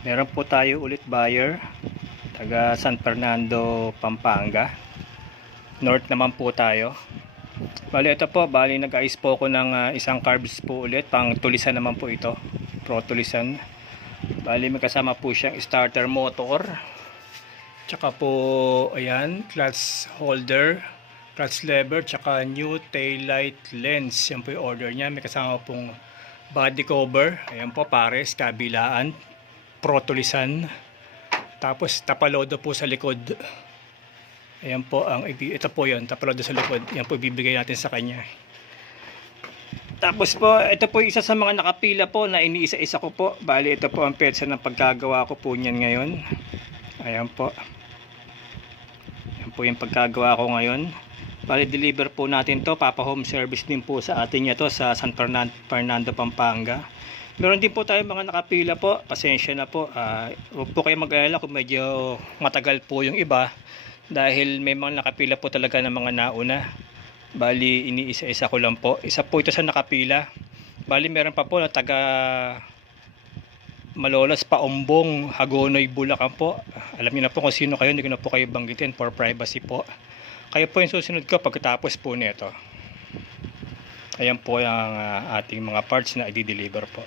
Meron po tayo ulit buyer, taga San Fernando, Pampanga. North naman po tayo. Bali ito po, nag-ayos po ako ng isang carbs po ulit, pang tulisan naman po ito, pro tulisan. Bali may kasama po siyang starter motor, tsaka po ayan, clutch holder, clutch lever, tsaka new tail light lens. Yan po yung order niya. May kasama pong body cover, ayan po pares, kabilaan, pro tulisan. Tapos tapalodo po sa likod. Ayan po ito po 'yon, tapalodo sa likod. Yan po ibibigay natin sa kanya. Tapos po, ito po isa sa mga nakapila po na iniisa-isa ko po. Bali ito po ang petsa ng pagkagawa ko po niyan ngayon. Ayan po. Yan po yung pagkagawa ko ngayon. Bali deliver po natin to, papa home service din po sa atin ito sa San Fernando, Pampanga. Meron din po tayo mga nakapila po, pasensya na po. Huwag po kayo mag-alala kung medyo matagal po yung iba, dahil may mga nakapila po talaga ng mga nauna. Bali iniisa-isa ko lang po. Isa po ito sa nakapila. Bali meron pa po na taga Malolos, Paumbong, Hagonoy, Bulacan po. Alam niyo na po kung sino kayo, hindi ko na po kayo banggitin for privacy po. Kayo po yung susunod ko pagkatapos po nito. Ayan po ang ating mga parts na i-deliver po.